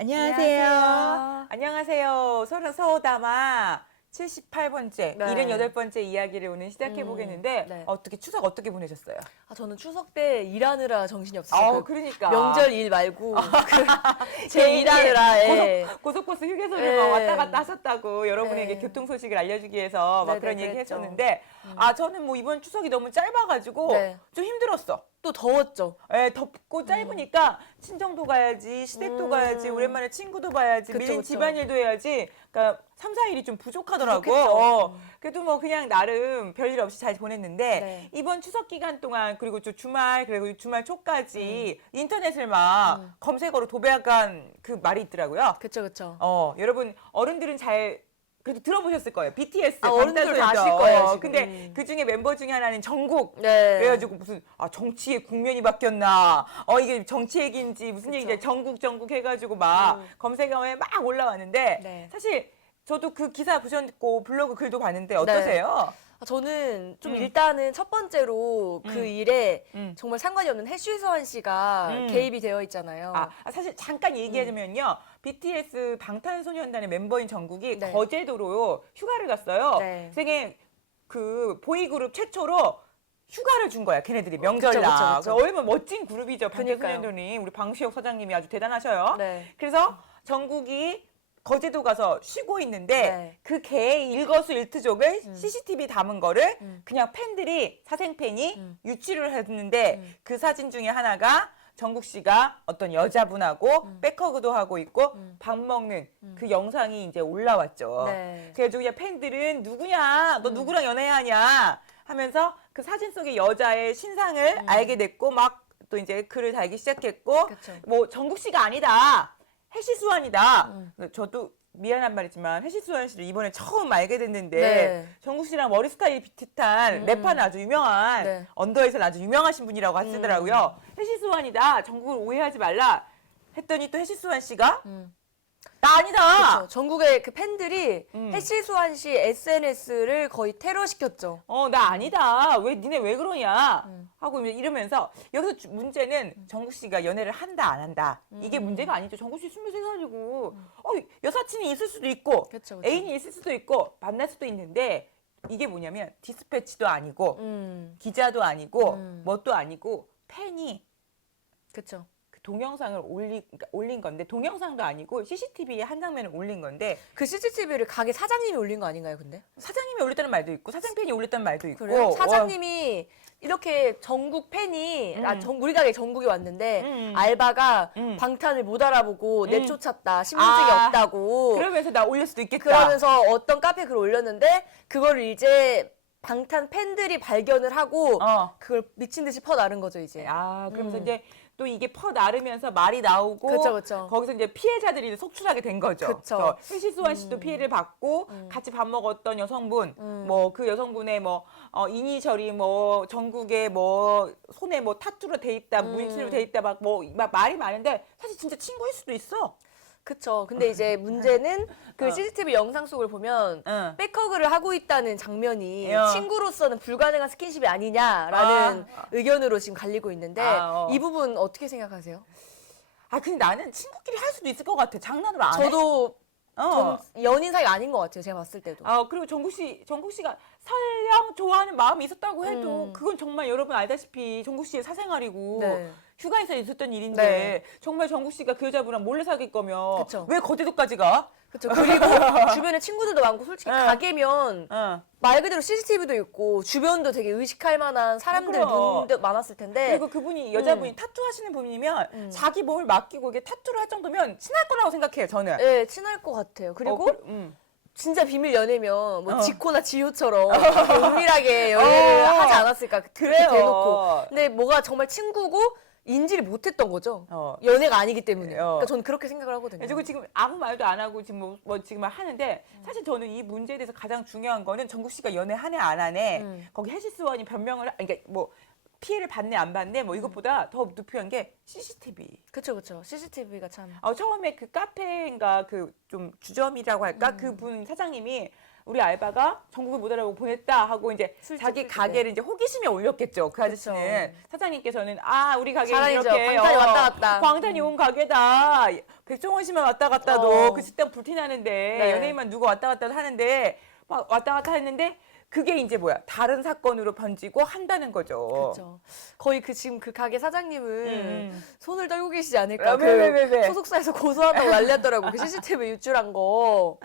안녕하세요. 안녕하세요. 서다마 78번째, 네. 78번째 이야기를 오늘 시작해 보겠는데 네. 어떻게 추석 어떻게 보내셨어요? 저는 추석 때 일하느라 정신이 없어요. 그러니까 명절 일 말고 제 일하느라 고속버스 휴게소를 예. 막 왔다 갔다 하셨다고 여러분에게 예. 교통 소식을 알려주기 위해서 막 네네, 그런 얘기 그랬죠. 했었는데 저는 뭐 이번 추석이 너무 짧아가지고 네. 좀 힘들었어. 또 더웠죠. 예, 덥고 짧으니까 친정도 가야지, 시댁도 가야지, 오랜만에 친구도 봐야지, 그쵸, 밀린 그쵸. 집안일도 해야지. 그러니까 3, 4일이 좀 부족하더라고. 부족했죠. 그래도 뭐 그냥 나름 별일 없이 잘 보냈는데 네. 이번 추석 기간 동안 그리고 또 주말 그리고 주말 초까지 인터넷을 막 검색어로 도배한 그 말이 있더라고요. 그쵸. 여러분 어른들은 잘 그래도 들어보셨을 거예요. BTS 어른들 다 방탄소년단. 아실 거예요, 지금. 근데 그 중에 멤버 중에 하나는 정국. 네. 그래가지고 무슨 정치의 국면이 바뀌었나? 이게 정치 얘기인지 무슨 그쵸. 얘기인지 정국 해가지고 막 검색어에 막 올라왔는데 네. 사실 저도 그 기사 보셨고 블로그 글도 봤는데 어떠세요? 저는 좀 일단은 첫 번째로 그 일에 정말 상관이 없는 해쉬수환 씨가 개입이 되어 있잖아요. 사실 잠깐 얘기하자면요. BTS 방탄소년단의 멤버인 정국이 네. 거제도로 휴가를 갔어요. 네. 세계 그 보이그룹 최초로 휴가를 준 거야. 걔네들이 명절날. 그쵸. 얼마나 멋진 그룹이죠. 그러니까요. 방탄소년단이. 우리 방시혁 사장님이 아주 대단하셔요. 네. 그래서 정국이 거제도 가서 쉬고 있는데 네. 그 개의 일거수일투족을 CCTV 담은 거를 그냥 팬들이 사생팬이 유출을 했는데 그 사진 중에 하나가 정국 씨가 어떤 여자분하고 백허그도 하고 있고 밥 먹는 그 영상이 이제 올라왔죠. 네. 그래가지고 그냥 팬들은 누구냐, 너 누구랑 연애하냐 하면서 그 사진 속의 여자의 신상을 알게 됐고 막 또 이제 글을 달기 시작했고 그쵸. 뭐 정국 씨가 아니다. 해시수환이다. 저도 미안한 말이지만 해시수환 씨를 이번에 처음 알게 됐는데 네. 정국 씨랑 머리 스타일이 비슷한 랩하는 아주 유명한 네. 언더에서는 아주 유명하신 분이라고 하시더라고요. 해시수환이다. 정국을 오해하지 말라. 했더니 또 해시수환 씨가 나 아니다. 그쵸. 전국의 그 팬들이 해쉬수환 씨 SNS를 거의 테러시켰죠. 나 아니다. 니네 왜 그러냐? 하고 이러면서 여기서 문제는 정국 씨가 연애를 한다 안 한다. 이게 문제가 아니죠. 정국 씨 23살이고 여사친이 있을 수도 있고 그쵸. 애인이 있을 수도 있고 만날 수도 있는데 이게 뭐냐면 디스패치도 아니고 기자도 아니고 뭣도 아니고 팬이 그쵸. 그 동영상을 올린 건데 동영상도 아니고 CCTV에 한 장면을 올린 건데 그 CCTV를 가게 사장님이 올린 거 아닌가요, 근데? 사장님이 올렸다는 말도 있고 사장팬이 올렸다는 말도 있고 그래요? 사장님이 이렇게 전국 팬이 우리 가게 전국이 왔는데 알바가 방탄을 못 알아보고 내쫓았다, 신분증이 없다고 그러면서 나 올릴 수도 있겠다. 그러면서 어떤 카페 글을 올렸는데 그거를 이제 방탄 팬들이 발견을 하고 그걸 미친 듯이 퍼나른 거죠, 이제. 그러면서 이제 또 이게 퍼나르면서 말이 나오고 그쵸. 거기서 이제 피해자들이 속출하게 된 거죠. 그쵸. 해시수환 씨도 피해를 받고 같이 밥 먹었던 여성분, 뭐 그 여성분의 뭐 이니셜이 뭐 전국에 뭐 손에 뭐 타투로 돼 있다, 문신으로 돼 있다, 막 말이 많은데 사실 진짜 친구일 수도 있어. 그쵸. 근데 이제 문제는 그 CCTV 영상 속을 보면 백허그를 하고 있다는 장면이 친구로서는 불가능한 스킨십이 아니냐라는 의견으로 지금 갈리고 있는데 이 부분 어떻게 생각하세요? 근데 나는 친구끼리 할 수도 있을 것 같아. 장난으로 안 해. 저도 연인 사이가 아닌 것 같아요. 제가 봤을 때도. 그리고 정국 씨가 설령 좋아하는 마음이 있었다고 해도 그건 정말 여러분 알다시피 정국 씨의 사생활이고 네. 휴가에서 있었던 일인데 네. 정말 정국 씨가 그 여자분랑 몰래 사귈 거면 그쵸. 왜 거제도까지 가? 그렇죠. 그리고 주변에 친구들도 많고 솔직히 가게면 말 그대로 CCTV도 있고 주변도 되게 의식할 만한 사람들 눈도 많았을 텐데 그리고 그분이 여자분이 타투 하시는 분이면 자기 몸을 맡기고 이게 타투를 할 정도면 친할 거라고 생각해요. 저는. 네, 친할 것 같아요. 그리고 진짜 비밀 연애면 뭐 지코나 지효처럼 되게 은밀하게 연애를 하지 않았을까 그렇게 그래요. 대놓고 근데 뭐가 정말 친구고 인지를 못했던 거죠. 연애가 아니기 때문에. 그러니까 저는 그렇게 생각을 하거든요. 그리고 지금 아무 말도 안 하고 지금 지금 하는데 사실 저는 이 문제에 대해서 가장 중요한 거는 정국 씨가 연애 하네 안 하네 거기 해시스원이 변명을 그러니까 뭐 피해를 받네 안 받네 뭐 이것보다 더 누피한 게 CCTV. 그쵸, 그쵸. CCTV가 참. 처음에 그 카페인가 그 좀 주점이라고 할까 그분 사장님이 우리 알바가 전국을 못 알아보고 보냈다 하고 이제 자기 가게를 이제 호기심에 올렸겠죠. 그 아저씨는 사장님께서는 우리 가게 자랑이죠. 이렇게 광탄이 왔다 갔다. 광탄이 온 가게다. 백종원 씨만 왔다 갔다도 그 식당 불티나는데 네. 연예인만 누가 왔다 갔다 하는데 막 왔다 갔다 했는데 그게 이제 뭐야 다른 사건으로 번지고 한다는 거죠. 그렇죠. 거의 지금 그 가게 사장님은 손을 떨고 계시지 않을까. 왜? 소속사에서 고소한다고 난리났더라고. 그 CCTV 유출한 거.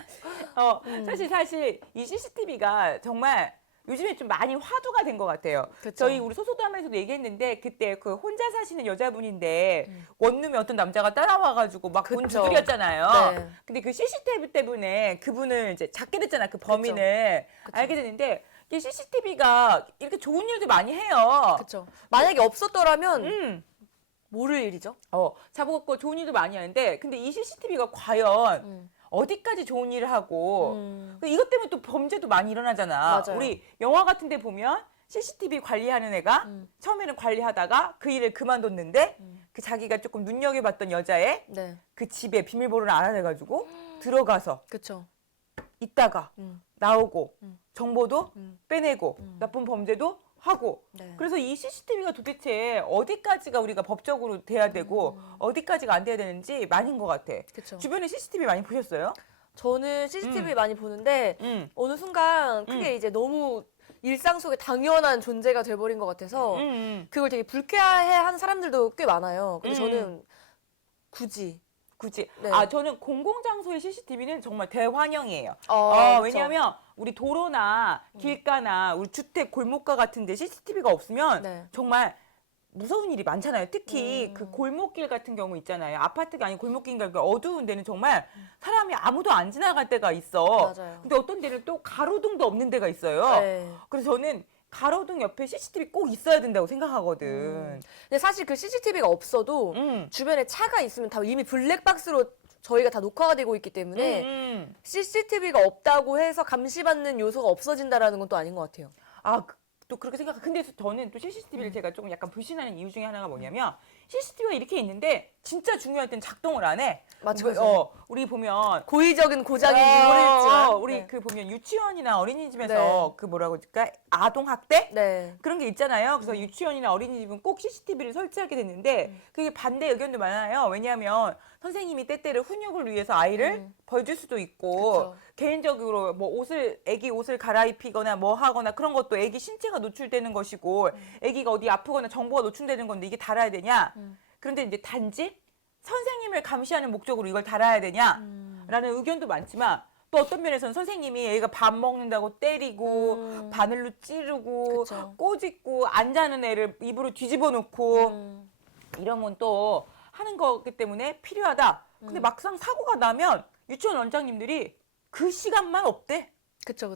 사실 이 CCTV가 정말 요즘에 좀 많이 화두가 된 것 같아요. 그쵸. 저희 우리 소소담에서도 얘기했는데 그때 그 혼자 사시는 여자분인데 원룸에 어떤 남자가 따라와가지고 막 문 그쵸. 두드렸잖아요. 네. 근데 그 CCTV 때문에 그분을 이제 잡게 됐잖아. 그 범인을 그쵸. 알게 됐는데 이 CCTV가 이렇게 좋은 일도 많이 해요. 그렇죠. 만약에 없었더라면 음. 모를 일이죠. 잡아갖고 좋은 일도 많이 하는데 근데 이 CCTV가 과연 어디까지 좋은 일을 하고 이것 때문에 또 범죄도 많이 일어나잖아. 맞아요. 우리 영화 같은 데 보면 CCTV 관리하는 애가 처음에는 관리하다가 그 일을 그만뒀는데 그 자기가 조금 눈여겨봤던 여자의 네. 그 집에 비밀번호를 알아내가지고 들어가서 그렇죠. 있다가 나오고 정보도 빼내고 음. 나쁜 범죄도 하고 네. 그래서 이 CCTV가 도대체 어디까지가 우리가 법적으로 돼야 되고 어디까지가 안 돼야 되는지 많은 것 같아. 그쵸. 주변에 CCTV 많이 보셨어요? 저는 CCTV 많이 보는데 응. 어느 순간 그게 이제 너무 일상 속에 당연한 존재가 돼버린 것 같아서 그걸 되게 불쾌해하는 사람들도 꽤 많아요. 근데 저는 굳이 네. 저는 공공장소의 CCTV는 정말 대환영이에요. 그쵸. 왜냐하면 우리 도로나 길가나 우리 주택 골목가 같은 데 CCTV가 없으면 네. 정말 무서운 일이 많잖아요. 특히 그 골목길 같은 경우 있잖아요. 아파트가 아닌 골목길인가 어두운 데는 정말 사람이 아무도 안 지나갈 때가 있어. 맞아요. 근데 어떤 데는 또 가로등도 없는 데가 있어요. 네. 그래서 저는 가로등 옆에 CCTV 꼭 있어야 된다고 생각하거든. 근데 사실 그 CCTV가 없어도 주변에 차가 있으면 다 이미 블랙박스로 저희가 다 녹화가 되고 있기 때문에 CCTV가 없다고 해서 감시받는 요소가 없어진다라는 건 또 아닌 것 같아요. 또 그렇게 생각해. 근데 저는 또 CCTV를 제가 조금 약간 불신하는 이유 중에 하나가 뭐냐면 CCTV가 이렇게 있는데 진짜 중요할 땐 작동을 안 해. 맞아. 우리 보면 고의적인 고장인지 모르겠지만 우리 네. 그 보면 유치원이나 어린이집에서 네. 그 뭐라고 할까 아동 학대 네. 그런 게 있잖아요. 그래서 유치원이나 어린이집은 꼭 CCTV를 설치하게 됐는데 그게 반대 의견도 많아요. 왜냐하면 선생님이 때때로 훈육을 위해서 아이를 벌줄 수도 있고 그쵸. 개인적으로 뭐 애기 옷을 갈아입히거나 뭐 하거나 그런 것도 애기 신체가 노출되는 것이고 애기가 어디 아프거나 정보가 노출되는 건데 이게 달아야 되냐? 그런데 이제 단지 선생님을 감시하는 목적으로 이걸 달아야 되냐라는 의견도 많지만 또 어떤 면에서는 선생님이 애가 밥 먹는다고 때리고 바늘로 찌르고 그쵸. 꼬집고 안 자는 애를 입으로 뒤집어 놓고 이러면 또 하는 거기 때문에 필요하다. 근데 막상 사고가 나면 유치원 원장님들이 그 시간만 없대. 그쵸.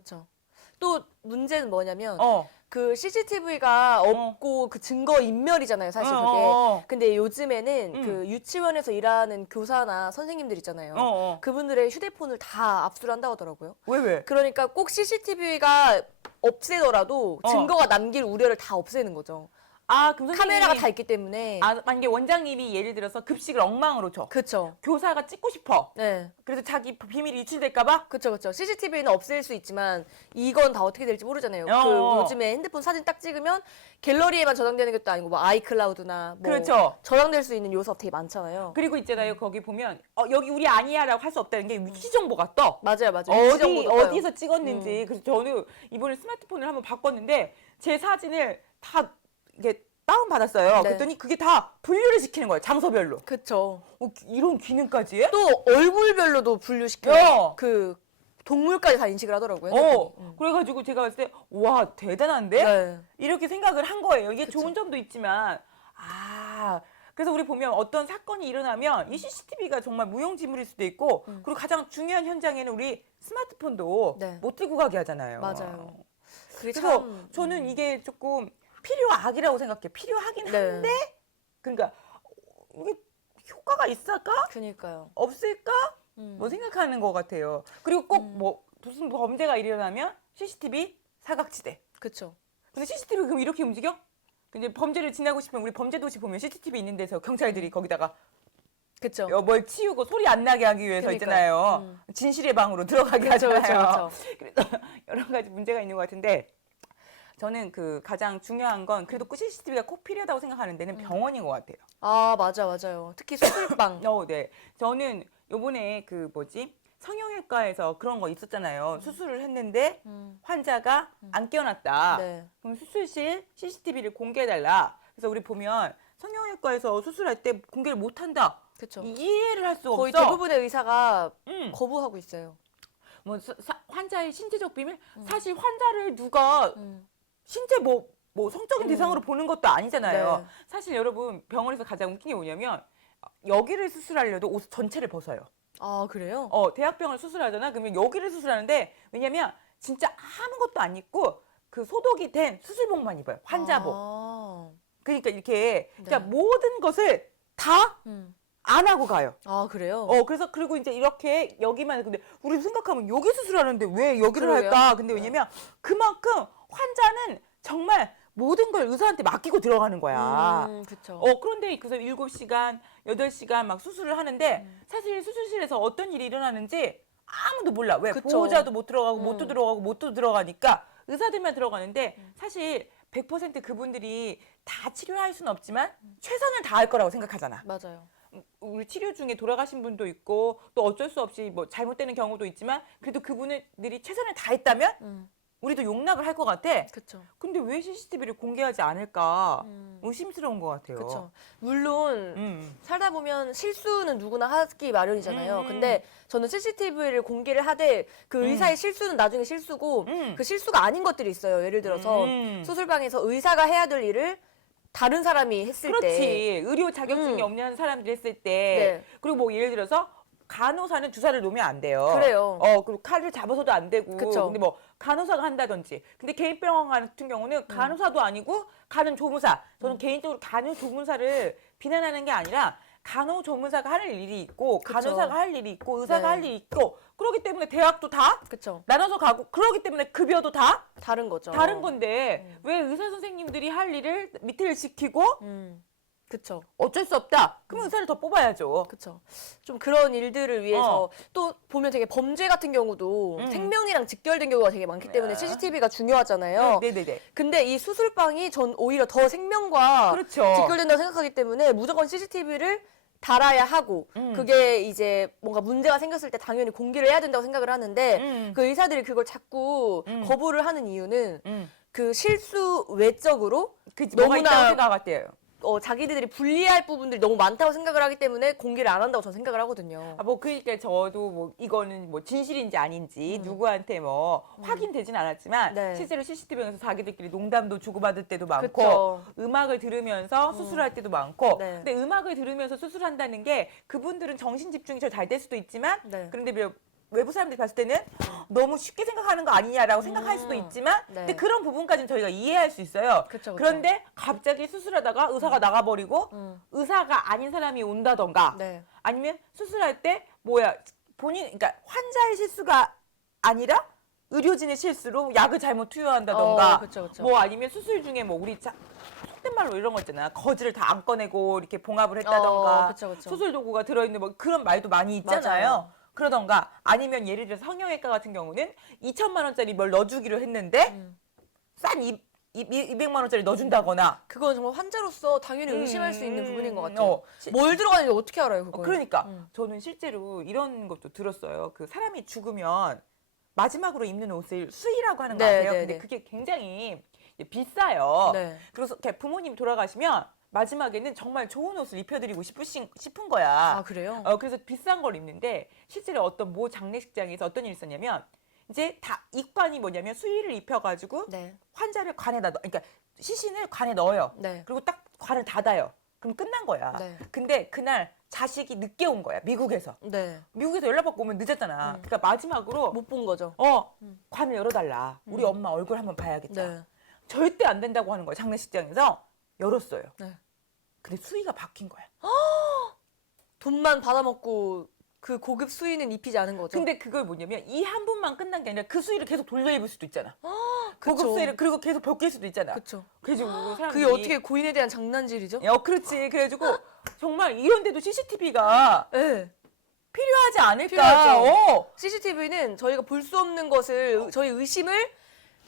또 문제는 뭐냐면 어. 그 CCTV가 없고 그 증거 인멸이잖아요, 사실 그게. 근데 요즘에는 그 유치원에서 일하는 교사나 선생님들 있잖아요. 그분들의 휴대폰을 다 압수를 한다고 하더라고요. 왜? 그러니까 꼭 CCTV가 없애더라도 증거가 남길 우려를 다 없애는 거죠. 그럼 카메라가 다 있기 때문에. 만약에 원장님이 예를 들어서 급식을 엉망으로 줘. 그쵸. 교사가 찍고 싶어. 네. 그래서 자기 비밀이 유출될까봐? 그쵸. CCTV는 없앨 수 있지만 이건 다 어떻게 될지 모르잖아요. 그 요즘에 핸드폰 사진 딱 찍으면 갤러리에만 저장되는 것도 아니고 뭐 아이클라우드나 뭐 그렇죠. 저장될 수 있는 요소가 되게 많잖아요. 그리고 있잖아요. 거기 보면 여기 우리 아니야라고 할 수 없다는 게 위치 정보가 떠. 맞아요. 위치 정보도 떠요. 어디서 찍었는지. 그래서 저는 이번에 스마트폰을 한번 바꿨는데 제 사진을 다 이게 다운 받았어요. 네. 그랬더니 그게 다 분류를 시키는 거예요. 장소별로. 그쵸. 이런 기능까지 해? 또 얼굴별로도 분류시켜요. 어. 그 동물까지 다 인식을 하더라고요. 핸드폰이. 그래가지고 제가 봤을 때 와 대단한데? 네. 이렇게 생각을 한 거예요. 이게 그쵸. 좋은 점도 있지만 그래서 우리 보면 어떤 사건이 일어나면 이 CCTV가 정말 무용지물일 수도 있고 그리고 가장 중요한 현장에는 우리 스마트폰도 네. 못 들고 가게 하잖아요. 맞아요. 그게 그래서 참 저는 이게 조금 필요악이라고 생각해. 필요하긴 한데 네. 그러니까 이게 효과가 있을까? 그니까요. 없을까? 뭐 생각하는 것 같아요. 그리고 꼭 뭐 무슨 범죄가 일어나면 CCTV 사각지대. 그쵸. 근데 CCTV 그럼 이렇게 움직여? 근데 범죄를 지나고 싶으면 우리 범죄도시 보면 CCTV 있는 데서 경찰들이 거기다가 그쵸. 뭘 치우고 소리 안 나게 하기 위해서 그러니까, 있잖아요. 진실의 방으로 들어가게 그쵸, 하잖아요. 그쵸, 그래서 여러 가지 문제가 있는 것 같은데 저는 그 가장 중요한 건 그래도 CCTV가 꼭 필요하다고 생각하는 데는 병원인 것 같아요. 아, 맞아요. 특히 수술방. 네. 저는 요번에 그 뭐지? 성형외과에서 그런 거 있었잖아요. 수술을 했는데 환자가 안 깨어났다. 네. 그럼 수술실 CCTV를 공개해달라. 그래서 우리 보면 성형외과에서 수술할 때 공개를 못한다. 그쵸. 이해를 할 수가 거의 없어. 대부분의 의사가 음. 거부하고 있어요. 뭐 환자의 신체적 비밀? 사실 환자를 누가 음. 신체 뭐 성적인 대상으로 보는 것도 아니잖아요. 네. 사실 여러분 병원에서 가장 웃긴 게 뭐냐면 여기를 수술하려도 옷 전체를 벗어요. 아, 그래요? 대학병을 수술하잖아. 그러면 여기를 수술하는데 왜냐면 진짜 아무것도 안 입고 그 소독이 된 수술복만 입어요. 환자복. 아, 그러니까 이렇게 네. 그러니까 모든 것을 다 안 하고 가요. 아, 그래요? 그래서 그리고 이제 이렇게 여기만 근데 우리 생각하면 여기 수술하는데 왜 여기를 그러게요. 할까? 근데 왜냐면 그만큼 환자는 정말 모든 걸 의사한테 맡기고 들어가는 거야. 그쵸. 그런데 그래서 7시간, 8시간 막 수술을 하는데 사실 수술실에서 어떤 일이 일어나는지 아무도 몰라. 왜? 그쵸. 보호자도 못 들어가고 못도 들어가고 못도 들어가니까 의사들만 들어가는데 사실 100% 그분들이 다 치료할 수는 없지만 최선을 다할 거라고 생각하잖아. 맞아요. 우리 치료 중에 돌아가신 분도 있고 또 어쩔 수 없이 뭐 잘못되는 경우도 있지만 그래도 그분들이 최선을 다했다면 우리도 용납을 할 것 같아. 그쵸. 근데 왜 CCTV를 공개하지 않을까 의심스러운 것 같아요. 그쵸. 물론 살다 보면 실수는 누구나 하기 마련이잖아요. 근데 저는 CCTV를 공개를 하되 그 의사의 실수는 나중에 실수고 그 실수가 아닌 것들이 있어요. 예를 들어서 수술방에서 의사가 해야 될 일을 다른 사람이 했을 때. 그렇지. 의료 자격증이 없는 사람들이 했을 때. 네. 그리고 뭐 예를 들어서 간호사는 주사를 놓으면 안 돼요. 그래요. 그리고 칼을 잡아서도 안 되고. 그쵸. 근데 뭐 간호사가 한다든지. 근데 개인병원 같은 경우는 간호사도 아니고 간호조무사. 저는 개인적으로 간호조무사를 비난하는 게 아니라 간호조무사가 할 일이 있고 그쵸. 간호사가 할 일이 있고 의사가 네. 할 일이 있고 그러기 때문에 대학도 다 그쵸. 나눠서 가고 그러기 때문에 급여도 다 다른 거죠. 다른 건데 왜 의사 선생님들이 할 일을 밑을 시키고 그쵸. 어쩔 수 없다. 그럼 의사를 더 뽑아야죠. 그쵸. 좀 그런 일들을 위해서 또 보면 되게 범죄 같은 경우도 생명이랑 직결된 경우가 되게 많기 때문에 CCTV가 중요하잖아요. 네네네. 근데 이 수술방이 전 오히려 더 생명과 그렇죠. 직결된다고 생각하기 때문에 무조건 CCTV를 달아야 하고 그게 이제 뭔가 문제가 생겼을 때 당연히 공개를 해야 된다고 생각을 하는데 그 의사들이 그걸 자꾸 거부를 하는 이유는 그 실수 외적으로 뭐가 있다고 너무나 생각할게요. 자기들이 불리할 부분들이 너무 많다고 생각을 하기 때문에 공개를 안 한다고 저는 생각을 하거든요. 그러니까 저도 뭐 이거는 뭐 진실인지 아닌지 누구한테 뭐 확인되진 않았지만 네. 실제로 CCTV에서 자기들끼리 농담도 주고받을 때도 많고 그쵸. 음악을 들으면서 수술할 때도 많고 네. 근데 음악을 들으면서 수술한다는 게 그분들은 정신 집중이 잘 될 수도 있지만 네. 그런데 외부 사람들이 봤을 때는 너무 쉽게 생각하는 거 아니냐라고 생각할 수도 있지만 네. 근데 그런 부분까지는 저희가 이해할 수 있어요. 그쵸. 그런데 갑자기 수술하다가 의사가 나가버리고 의사가 아닌 사람이 온다던가 네. 아니면 수술할 때 그러니까 환자의 실수가 아니라 의료진의 실수로 약을 잘못 투여한다던가 그쵸. 뭐 아니면 수술 중에 뭐 우리 속된 말로 이런 거 있잖아. 거즈를 다 안 꺼내고 이렇게 봉합을 했다던가 그쵸. 수술 도구가 들어있는 뭐 그런 말도 많이 있잖아요. 맞아요. 그러던가 아니면 예를 들어서 성형외과 같은 경우는 2천만 원짜리 뭘 넣어주기로 했는데 싼 200만 원짜리 넣어준다거나 그건 정말 환자로서 당연히 의심할 수 있는 부분인 것 같아요. 뭘 들어가는지 어떻게 알아요, 그걸? 그러니까 저는 실제로 이런 것도 들었어요. 그 사람이 죽으면 마지막으로 입는 옷을 수의라고 하는 거 네, 아세요? 네, 근데 네. 그게 굉장히 부모님이 네. 그래서 부모님이 돌아가시면 마지막에는 정말 좋은 옷을 입혀드리고 싶은 거야. 아, 그래요? 그래서 비싼 걸 입는데 실제로 어떤 모 장례식장에서 어떤 일이 있었냐면 이제 다 입관이 뭐냐면 수의를 입혀가지고 네. 환자를 그러니까 시신을 관에 넣어요. 네. 그리고 딱 관을 닫아요. 그럼 끝난 거야. 네. 근데 그날 자식이 늦게 온 거야. 미국에서. 네. 미국에서 연락받고 오면 늦었잖아. 그러니까 마지막으로 못 본 거죠. 관을 열어달라. 우리 엄마 얼굴 한번 봐야겠다. 네. 절대 안 된다고 하는 거야. 장례식장에서 열었어요. 네. 근데 수의가 바뀐 거야. 돈만 받아먹고 그 고급 수의는 입히지 않은 거죠. 근데 그걸 뭐냐면 이 한 분만 끝난 게 아니라 그 수의를 계속 돌려 입을 수도 있잖아. 그쵸. 고급스레 그리고 계속 벗길 수도 있잖아. 그쵸. 그래가지고 사람들이 그게 어떻게 고인에 대한 장난질이죠? 그렇지. 그래가지고 정말 이런데도 CCTV가 네. 필요하지 않을까. 필요하죠. CCTV는 저희가 볼 수 없는 것을 저희 의심을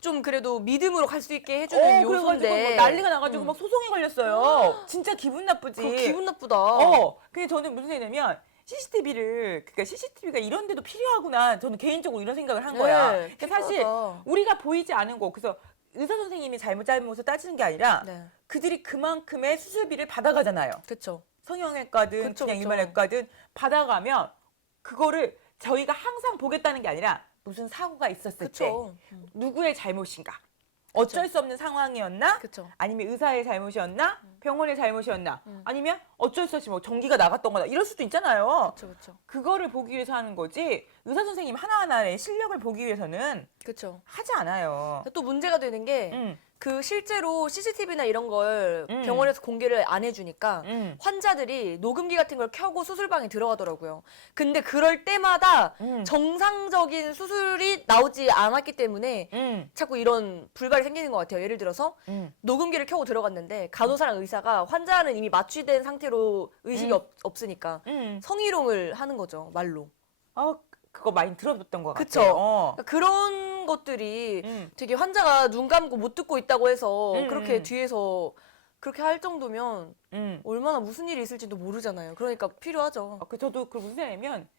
좀 그래도 믿음으로 갈 수 있게 해주는 그래가지고 요소인데 뭐 난리가 나가지고 막 소송이 걸렸어요. 진짜 기분 나쁘지. 그거 기분 나쁘다. 근데 저는 무슨 생각이냐면 그러니까 CCTV가 이런 데도 필요하구나. 저는 개인적으로 이런 생각을 한 거야. 네, 그러니까 사실 필요하다. 우리가 우리가 보이지 않은 거, 그래서 의사 선생님이 잘못을 따지는 게 아니라 네. 그들이 그만큼의 수술비를 받아가잖아요. 그쵸. 성형외과든 그쵸, 그냥 그쵸. 일반외과든 받아가면 그거를 저희가 항상 보겠다는 게 아니라 무슨 사고가 있었을 때 그쵸. 누구의 잘못인가? 어쩔 수 없는 상황이었나? 그쵸. 아니면 의사의 잘못이었나? 병원의 잘못이었나? 아니면 어쩔 수 없이 뭐 전기가 나갔던 거나 이럴 수도 있잖아요. 그쵸, 그쵸. 그거를 보기 위해서 하는 거지 의사 선생님 하나하나의 실력을 보기 위해서는 그쵸. 하지 않아요. 또 문제가 되는 게 음. 그 실제로 CCTV나 이런 걸 음. 병원에서 공개를 안 해주니까 음. 환자들이 녹음기 같은 걸 켜고 수술방에 들어가더라고요. 근데 그럴 때마다 음. 정상적인 수술이 나오지 않았기 때문에 자꾸 이런 불발이 생기는 것 같아요. 예를 들어서 녹음기를 켜고 들어갔는데 간호사랑 의사가 환자는 이미 마취된 상태로 의식이 없으니까 성희롱을 하는 거죠. 말로. 그거 많이 들어봤던 것 그쵸. 같아요. 그러니까 그런 것들이 음. 되게 환자가 눈 감고 못 듣고 있다고 해서 그렇게 음. 뒤에서 그렇게 할 정도면 얼마나 무슨 일이 있을지도 모르잖아요. 그러니까 필요하죠. 저도 그 무슨 생각이냐면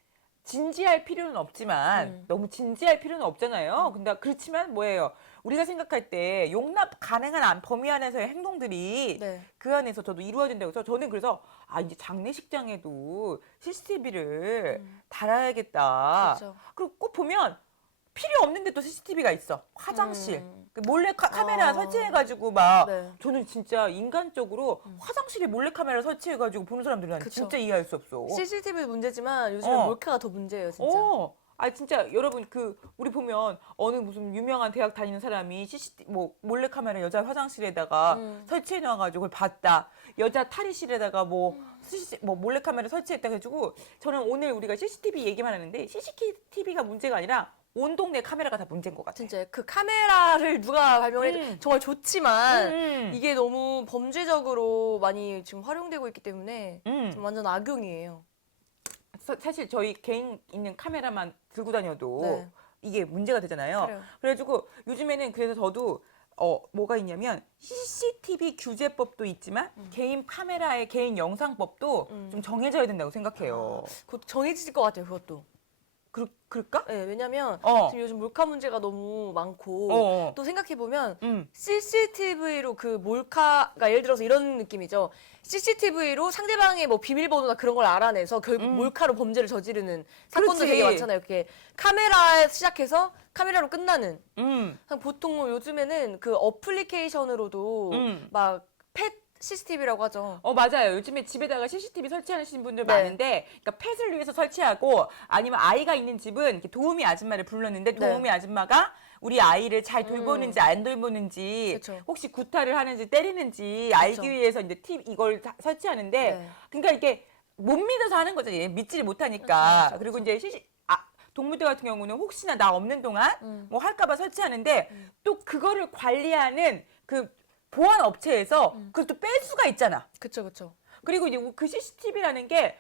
진지할 필요는 없지만 너무 진지할 필요는 없잖아요. 근데 그렇지만 뭐예요? 우리가 생각할 때 용납 가능한 범위 안에서의 행동들이 네. 그 안에서 저도 이루어진다고 해서 저는 그래서 이제 장례식장에도 CCTV를 달아야겠다. 그렇죠. 그리고 꼭 보면 필요 없는데 또 CCTV가 있어. 화장실. 그 몰래 카메라 설치해가지고 막 네. 저는 진짜 인간적으로 화장실에 몰래 카메라 설치해가지고 보는 사람들이 난 그쵸. 진짜 이해할 수 없어. CCTV 문제지만 요즘에 몰카가 더 문제예요, 진짜. 진짜 여러분 우리 보면 어느 무슨 유명한 대학 다니는 사람이 CCTV 뭐 몰래 카메라 여자 화장실에다가 설치해 놔가지고 그걸 봤다. 여자 탈의실에다가 뭐 몰래 카메라 설치했다 해가지고 저는 오늘 우리가 CCTV 얘기만 하는데 CCTV가 문제가 아니라 온 동네 카메라가 다 문제인 것 같아. 진짜 그 카메라를 누가 발명해도 정말 좋지만 이게 이게 너무 범죄적으로 많이 지금 활용되고 있기 때문에 지금 완전 악용이에요. 사실 저희 개인 있는 카메라만 들고 다녀도 네. 이게 문제가 되잖아요. 그래요. 그래가지고 요즘에는 그래서 저도 뭐가 있냐면 CCTV 규제법도 있지만 개인 카메라의 개인 영상법도 좀 정해져야 된다고 생각해요. 그것도 정해질 것 같아요, 그것도. 그럴까? 네, 왜냐면 지금 요즘 몰카 문제가 너무 많고 또 생각해보면 CCTV로 그 몰카가 예를 들어서 이런 느낌이죠. CCTV로 상대방의 뭐 비밀번호나 그런 걸 알아내서 결국 몰카로 범죄를 저지르는 사건도 그렇지. 되게 많잖아요. 이렇게 카메라 시작해서 카메라로 끝나는. 보통 뭐 요즘에는 그 어플리케이션으로도 막 펫 CCTV라고 하죠. 맞아요. 요즘에 집에다가 CCTV 설치하시는 분들 네. 많은데, 그러니까 펫을 위해서 설치하고, 아니면 아이가 있는 집은 이렇게 도우미 아줌마를 불렀는데, 도우미 아줌마가 우리 아이를 잘 돌보는지 안 돌보는지, 그쵸. 혹시 구타를 하는지 때리는지 알기 위해서 이제 이걸 설치하는데, 네. 그러니까 이게 못 믿어서 하는 거죠. 얘 믿지를 못하니까. 그쵸, 그리고 이제 동물들 같은 경우는 혹시나 나 없는 동안 뭐 할까봐 설치하는데, 또 그거를 관리하는 그 보안 업체에서 그걸 또 뺄 수가 있잖아. 그쵸, 그쵸. 그리고 이제 그 CCTV라는 게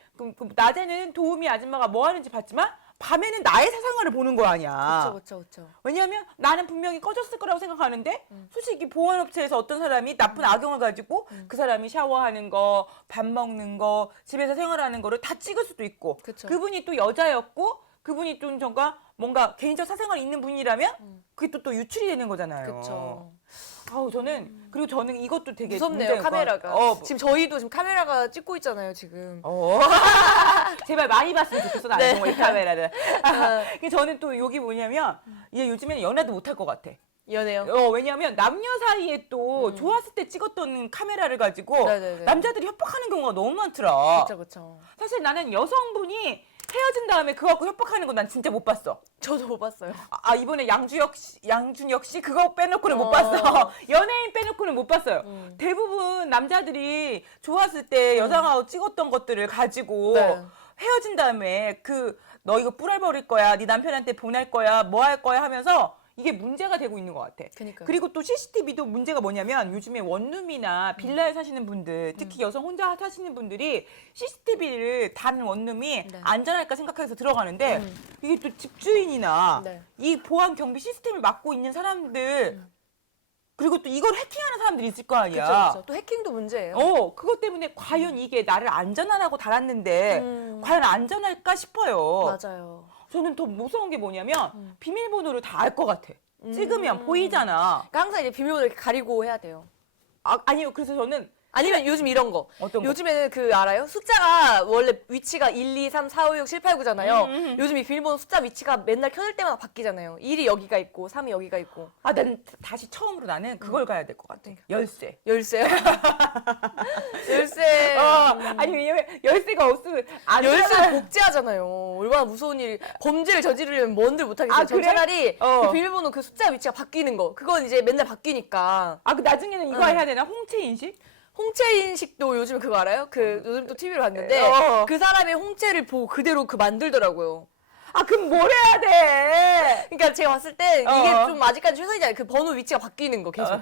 낮에는 도우미 아줌마가 뭐 하는지 봤지만 밤에는 나의 사생활을 보는 거 아니야. 그쵸, 그쵸, 그쵸. 왜냐하면 나는 분명히 꺼졌을 거라고 생각하는데 솔직히 보안업체에서 어떤 사람이 나쁜 악용을 가지고 그 사람이 샤워하는 거, 밥 먹는 거, 집에서 생활하는 거를 다 찍을 수도 있고 그쵸. 그분이 또 여자였고 그분이 좀 뭔가 개인적 사생활이 있는 분이라면 그게 또 유출이 되는 거잖아요. 그쵸. 그리고 저는 이것도 되게 무섭네요, 문제가- 카메라가. 지금 저희도 지금 카메라가 찍고 있잖아요, 지금. 제발 많이 봤으면 좋겠어, 나는 네. 정말 이 카메라를. 근데 저는 또 여기 뭐냐면, 얘 요즘에는 연애도 못할 것 같아. 연애요. 왜냐면 남녀 사이에 또 좋았을 때 찍었던 카메라를 가지고 네네네. 남자들이 협박하는 경우가 너무 많더라. 그쵸, 그쵸. 사실 나는 여성분이 헤어진 다음에 그거 갖고 협박하는 거 난 진짜 못 봤어. 저도 못 봤어요. 이번에 양준혁 씨 그거 빼놓고는 못 봤어. 연예인 빼놓고는 못 봤어요. 대부분 남자들이 좋았을 때 여성하고 찍었던 것들을 가지고 네. 헤어진 다음에 너 이거 뿌려버릴 거야, 네 남편한테 보낼 거야, 뭐 할 거야 하면서 이게 문제가 되고 있는 것 같아. 그러니까요. 그리고 또 CCTV도 문제가 뭐냐면 요즘에 원룸이나 빌라에 사시는 분들, 특히 여성 혼자 사시는 분들이 CCTV를 다른 원룸이 네. 안전할까 생각해서 들어가는데 이게 또 집주인이나 네. 이 보안 경비 시스템을 맡고 있는 사람들 그리고 또 이걸 해킹하는 사람들이 있을 거 아니야. 그렇죠. 또 해킹도 문제예요. 그것 때문에 과연 이게 나를 안전하라고 달았는데 과연 안전할까 싶어요. 맞아요. 저는 더 무서운 게 뭐냐면 비밀번호를 다 알 것 같아. 찍으면 보이잖아. 그러니까 항상 이제 비밀번호 이렇게 가리고 해야 돼요. 아니요. 그래서 저는 아니면 요즘 이런 거. 어떤 거? 요즘에는 그 알아요? 숫자가 원래 위치가 1, 2, 3, 4, 5, 6, 7, 8, 9잖아요. 요즘 이 비밀번호 숫자 위치가 맨날 켜질 때마다 바뀌잖아요. 1이 여기가 있고 3이 여기가 있고. 난 다시 처음으로 나는 그걸 가야 될 것 같아. 열쇠. 열쇠요? 열쇠. 아니 왜냐면 열쇠가 없으면 안 열쇠를 열어놔요. 복제하잖아요. 얼마나 무서운 일이. 범죄를 저지르려면 뭔들 못하겠어요. 아, 전 그래? 차라리 그 비밀번호 그 숫자 위치가 바뀌는 거. 그건 이제 맨날 바뀌니까. 그 나중에는 이거 해야 되나? 홍채 인식? 홍채 인식도 요즘 그거 알아요? 요즘 또 TV를 봤는데 그 사람의 홍채를 보고 그대로 만들더라고요. 그럼 뭘 해야 돼? 그러니까 제가 봤을 때 이게 좀 아직까지 최선이잖아요. 그 번호 위치가 바뀌는 거 계속.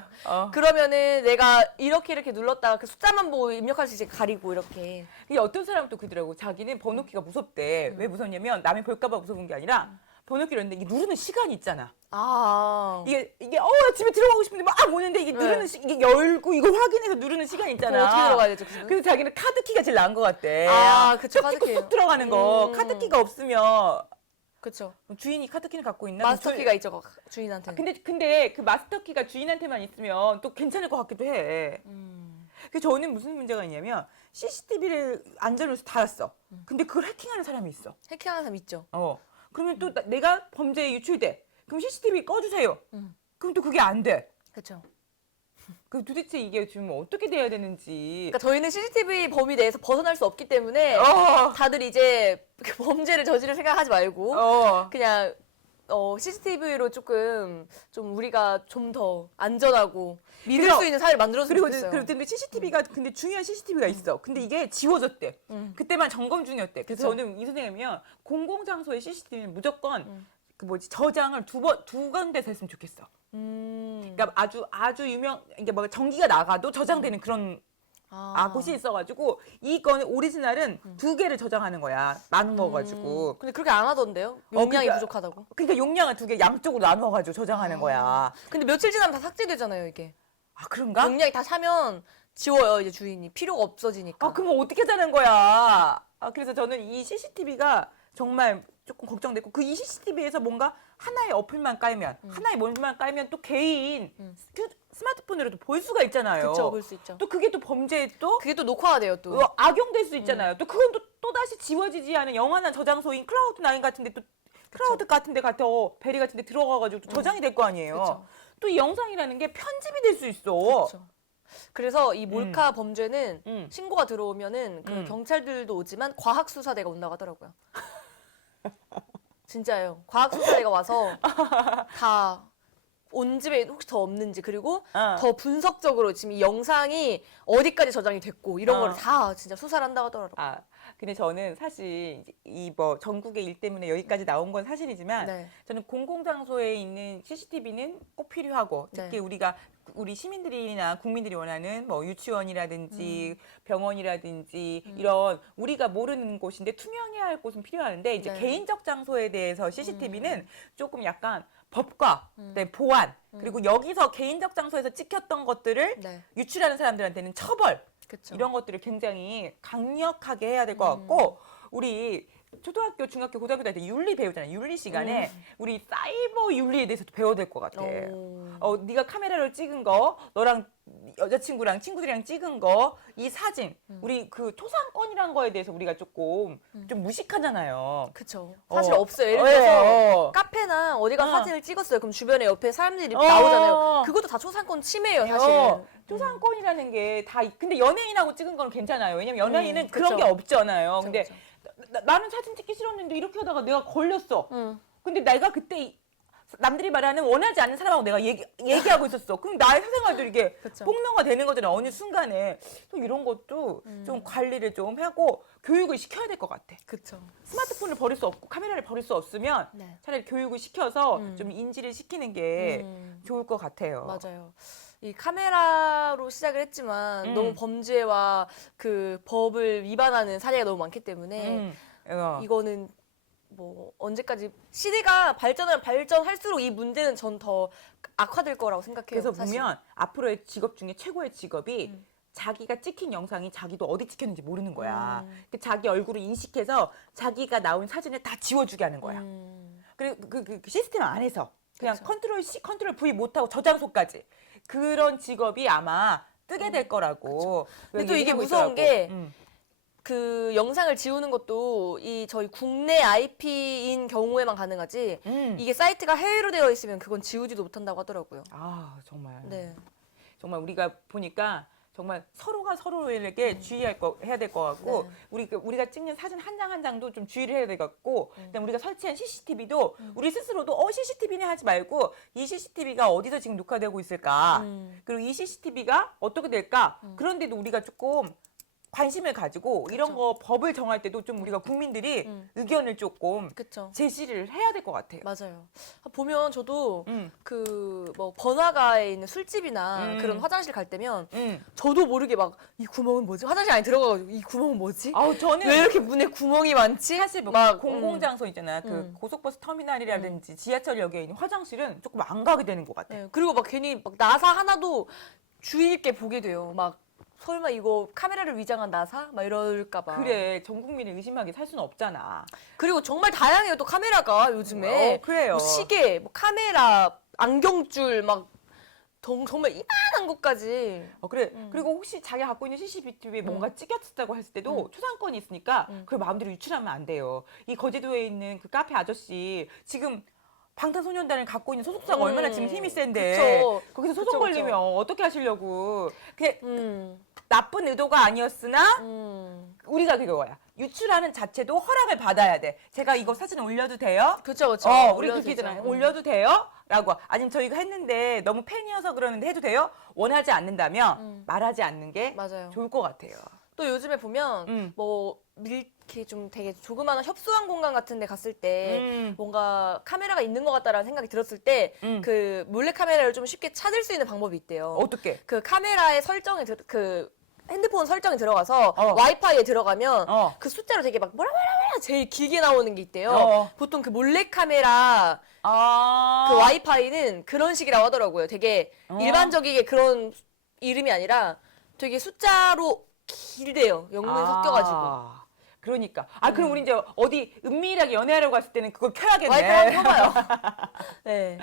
그러면은 내가 이렇게 눌렀다가 그 숫자만 보고 입력할 수 있게 가리고 이렇게. 이게 어떤 사람은 또 그러더라고. 자기는 번호키가 무섭대. 왜 무섭냐면 남이 볼까봐 무서운 게 아니라 번호키를 했는데 이게 누르는 시간이 있잖아. 이게 나 집에 들어가고 싶은데 막 오는데 이게 누르는 이게 열고 이걸 확인해서 누르는 시간 있잖아. 어떻게 들어가야 되죠? 그래서 자기는 카드키가 제일 나은 것 같대. 그쵸, 쭉 찍고 카드키. 쏙 들어가는 거. 카드키가 없으면 그쵸. 주인이 카드키는 갖고 있나? 마스터키가 있죠, 주인한테. 근데 그 마스터키가 주인한테만 있으면 또 괜찮을 것 같기도 해. 그래서 저는 무슨 문제가 있냐면 CCTV를 안전으로서 달았어. 근데 그걸 해킹하는 사람이 있어. 해킹하는 사람 있죠. 그러면 또 내가 범죄에 유출돼. 그럼 CCTV 꺼주세요. 그럼 또 그게 안 돼. 그쵸. 그 도대체 이게 지금 어떻게 돼야 되는지. 그러니까 저희는 CCTV 범위 내에서 벗어날 수 없기 때문에 다들 이제 그 범죄를 저지를 생각하지 말고 그냥 CCTV로 조금 좀 우리가 좀 더 안전하고 믿을 수 있는 사회를 만들어주면 좋겠어요. 근데 CCTV가 근데 중요한 CCTV가 있어. 근데 이게 지워졌대. 그때만 점검 중이었대. 그래서 그쵸. 저는 이 선생님이면 공공장소의 CCTV는 무조건 저장을 두 군데서 했으면 좋겠어. 그러니까 아주 유명 이게 뭐 전기가 나가도 저장되는 그런 곳이 있어가지고 이거는 오리지널은 두 개를 저장하는 거야. 많은 거 가지고. 근데 그렇게 안 하던데요? 용량이 그러니까- 부족하다고. 그러니까 용량을 두 개 양쪽으로 나눠가지고 저장하는 거야. 근데 며칠 지나면 다 삭제되잖아요, 이게. 그런가? 용량이 다 차면 지워요, 이제 주인이. 필요가 없어지니까. 그럼 어떻게 하자는 거야? 그래서 저는 이 CCTV가 정말 조금 걱정됐고 이 CCTV에서 뭔가 하나의 어플만 깔면 하나의 뭔만 깔면 또 개인 스마트폰으로도 볼 수가 있잖아요. 그쵸, 볼 수 있죠. 또 그게 또 범죄에 또 그게 또 녹화가 돼요, 또. 악용될 수 있잖아요. 또 그건 또 다시 지워지지 않은 영원한 저장소인 클라우드9 같은데 또 클라우드 같은데 베리 같은데 들어가가지고 또 저장이 될 거 아니에요. 그쵸. 또 이 영상이라는 게 편집이 될 수 있어. 그쵸. 그래서 이 몰카 범죄는 신고가 들어오면은 그 음. 경찰들도 오지만 과학수사대가 온다고 하더라고요. 진짜예요. 과학수사대가 와서 다 온 집에 혹시 더 없는지 그리고 더 분석적으로 지금 이 영상이 어디까지 저장이 됐고 이런 걸 다 진짜 수사를 한다고 하더라고요. 근데 저는 사실 이 뭐 전국의 일 때문에 여기까지 나온 건 사실이지만 네. 저는 공공장소에 있는 CCTV는 꼭 필요하고 특히 네. 우리 시민들이나 국민들이 원하는 뭐 유치원이라든지 병원이라든지 이런 우리가 모르는 곳인데 투명해야 할 곳은 필요한데 이제 네. 개인적 장소에 대해서 CCTV는 조금 약간 법과 보안 그리고 여기서 개인적 장소에서 찍혔던 것들을 네. 유출하는 사람들한테는 처벌 그쵸. 이런 것들을 굉장히 강력하게 해야 될 것 같고 우리 초등학교, 중학교, 고등학교 다닐 때 윤리 배우잖아요. 윤리 시간에 우리 사이버 윤리에 대해서도 배워야 될 것 같아. 네가 카메라로 찍은 거, 너랑 여자친구랑 친구들이랑 찍은 거, 이 사진, 우리 그 토상권이란 거에 대해서 우리가 조금 좀 무식하잖아요. 그쵸. 사실 없어요. 예를 들어서 카페나 어디 가 어. 사진을 찍었어요. 그럼 주변에 옆에 사람들이 나오잖아요. 그것도 다 초상권 침해예요, 사실은. 토상권이라는 게 다 근데 연예인하고 찍은 건 괜찮아요. 왜냐면 연예인은 그런 그쵸. 게 없잖아요. 그쵸, 근데 그쵸. 나는 사진 찍기 싫었는데 이렇게 하다가 내가 걸렸어. 근데 내가 그때 남들이 말하는 원하지 않는 사람하고 내가 얘기하고 있었어. 그럼 나의 사생활도 이게 그쵸. 폭로가 되는 거잖아. 어느 순간에. 또 이런 것도 좀 관리를 좀 하고 교육을 시켜야 될 것 같아. 그쵸. 스마트폰을 버릴 수 없고 카메라를 버릴 수 없으면 네. 차라리 교육을 시켜서 좀 인지를 시키는 게 좋을 것 같아요. 맞아요. 이 카메라로 시작을 했지만 너무 범죄와 그 법을 위반하는 사례가 너무 많기 때문에 이거는 뭐 언제까지 시대가 발전할수록 이 문제는 전 더 악화될 거라고 생각해요. 그래서 사실. 보면 앞으로의 직업 중에 최고의 직업이 자기가 찍힌 영상이 자기도 어디 찍혔는지 모르는 거야. 그 자기 얼굴을 인식해서 자기가 나온 사진을 다 지워주게 하는 거야. 그리고 그 시스템 안에서 그냥 그쵸. 컨트롤 C, 컨트롤 V 못하고 저장소까지 그런 직업이 아마 뜨게 될 거라고. 근데 또 이게 얘기하고 무서운 있더라고. 게 그 영상을 지우는 것도 이 저희 국내 IP인 경우에만 가능하지 이게 사이트가 해외로 되어 있으면 그건 지우지도 못한다고 하더라고요. 아 정말. 네. 정말 우리가 보니까 정말 서로가 서로에게 해야 될 것 같고 네. 우리가 찍는 사진 한 장 한 장도 좀 주의를 해야 될 것 같고 그다음에 우리가 설치한 CCTV도 우리 스스로도 CCTV네 하지 말고 이 CCTV가 어디서 지금 녹화되고 있을까 그리고 이 CCTV가 어떻게 될까 그런데도 우리가 조금 관심을 가지고 이런 거 법을 정할 때도 좀 우리가 국민들이 의견을 조금 그쵸. 제시를 해야 될 것 같아요. 맞아요. 보면 저도 그 뭐 번화가에 있는 술집이나 그런 화장실 갈 때면 저도 모르게 막 이 구멍은 뭐지? 화장실 안에 들어가가지고 이 구멍은 뭐지? 아우 저는 왜 이렇게 문에 구멍이 많지? 사실 뭐 막 공공장소 있잖아. 그 고속버스 터미널이라든지 지하철역에 있는 화장실은 조금 안 가게 되는 것 같아. 네, 그리고 막 괜히 막 나사 하나도 주의 깊게 보게 돼요. 막 설마 이거 카메라를 위장한 나사? 막 이럴까 봐. 그래, 전 국민을 의심하게 살 수는 없잖아. 그리고 정말 다양해요. 또 카메라가 요즘에. 그래요. 뭐 시계, 뭐 카메라, 안경줄 막 정말 이만한 것까지. 그래. 그리고 혹시 자기가 갖고 있는 CCTV에 뭔가 찍혔다고 했을 때도 초상권이 있으니까 그걸 마음대로 유출하면 안 돼요. 이 거제도에 있는 그 카페 아저씨 지금 방탄소년단을 갖고 있는 소속사가 얼마나 지금 힘이 센데 그쵸. 거기서 소송 그쵸, 걸리면 그쵸. 어떻게 하시려고. 그게 음. 나쁜 의도가 아니었으나 우리가 그거야. 유출하는 자체도 허락을 받아야 돼. 제가 이거 사진 올려도 돼요? 그쵸, 그쵸. 우리 올려도 그렇게 있잖아요. 되죠. 올려도 돼요? 라고. 아니면 저 이거 했는데 너무 팬이어서 그러는데 해도 돼요? 원하지 않는다면 말하지 않는 게 맞아요. 좋을 것 같아요. 또 요즘에 보면 뭐 이렇게 좀 되게 조그마한 협소한 공간 같은 데 갔을 때 뭔가 카메라가 있는 것 같다라는 생각이 들었을 때 그 몰래 카메라를 좀 쉽게 찾을 수 있는 방법이 있대요. 어떻게? 그 카메라의 설정에 그 핸드폰 설정에 들어가서 어. 와이파이에 들어가면 어. 그 숫자로 되게 막 뭐라 제일 길게 나오는 게 있대요. 어. 보통 그 몰래 카메라 그 와이파이는 그런 식이라고 하더라고요. 되게 일반적이게 그런 이름이 아니라 되게 숫자로 길대요. 영문이 섞여가지고. 그러니까. 그럼 우리 이제 어디 은밀하게 연애하러 갔을 때는 그걸 켜야겠네. 와이파이 켜봐요. 네.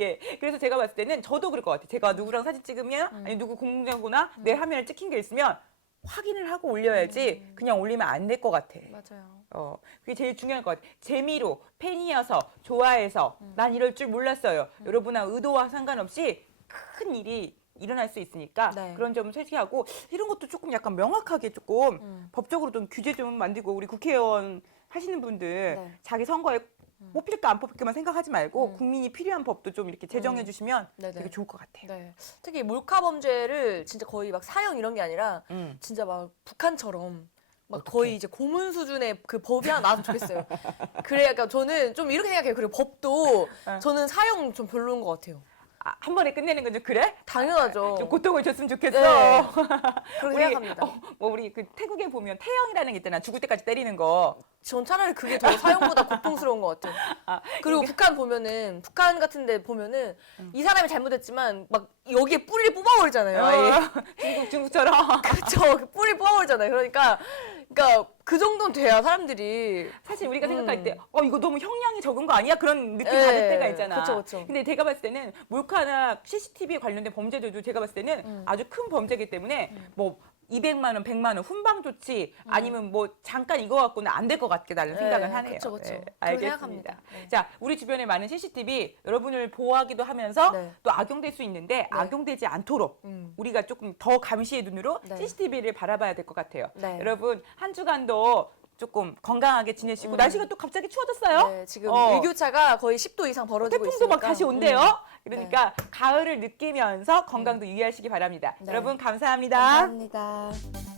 예. 그래서 제가 봤을 때는 저도 그럴 것 같아요. 제가 누구랑 사진 찍으면 아니 누구 공장구나 내 화면에 찍힌 게 있으면 확인을 하고 올려야지 그냥 올리면 안 될 것 같아. 맞아요. 그게 제일 중요한 것 같아요. 재미로 팬이어서 좋아해서 난 이럴 줄 몰랐어요. 여러분의 의도와 상관없이 큰 일이 일어날 수 있으니까 네. 그런 점을 세시하고 이런 것도 조금 약간 명확하게 조금 법적으로 좀 규제 좀 만들고 우리 국회의원 하시는 분들 네. 자기 선거에 뽑힐까 안 뽑힐까만 생각하지 말고 국민이 필요한 법도 좀 이렇게 제정해 주시면 네네. 되게 좋을 것 같아요. 네. 특히 몰카 범죄를 진짜 거의 막 사형 이런 게 아니라 진짜 막 북한처럼 막 거의 이제 고문 수준의 그 법이 하나 나왔으면 좋겠어요. 그래, 약간 저는 좀 이렇게 생각해요. 그리고 법도 저는 사형 좀 별로인 것 같아요. 한 번에 끝내는 건 좀 그래? 당연하죠. 좀 고통을 줬으면 좋겠어. 네. 그렇게 생각합니다. 뭐 우리 그 태국에 보면 태형이라는 게 있잖아. 죽을 때까지 때리는 거. 전 차라리 그게 더 사형보다 고통스러운 것 같아요. 그리고 북한 보면은 북한 같은데 보면은 이 사람이 잘못했지만 막 여기에 뿌리를 뽑아버리잖아요. 아예. 중국처럼. 그렇죠. 뿌리 뽑아버리잖아요. 그러니까 그 정도는 돼야 사람들이 사실 우리가 생각할 때 이거 너무 형량이 적은 거 아니야? 그런 느낌 예, 받을 때가 있잖아. 그쵸. 근데 제가 봤을 때는 몰카나 CCTV에 관련된 범죄들도 제가 봤을 때는 아주 큰 범죄이기 때문에 뭐 200만 원, 100만 원 훈방 조치 아니면 뭐 잠깐 이거 갖고는 안 될 것 같다는 생각을 하네요. 그쵸. 예, 그렇게 알겠습니다. 생각합니다. 네. 자, 우리 주변에 많은 CCTV 여러분을 보호하기도 하면서 네. 또 악용될 수 있는데 악용되지 않도록 우리가 조금 더 감시의 눈으로 네. CCTV를 바라봐야 될 것 같아요. 네. 여러분 한 주간도 조금 건강하게 지내시고 날씨가 또 갑자기 추워졌어요. 네, 지금 일교차가 거의 10도 이상 벌어지고 태풍도 있으니까. 막 다시 온대요. 그러니까 가을을 느끼면서 건강도 유의하시기 바랍니다. 네. 여러분 감사합니다. 감사합니다.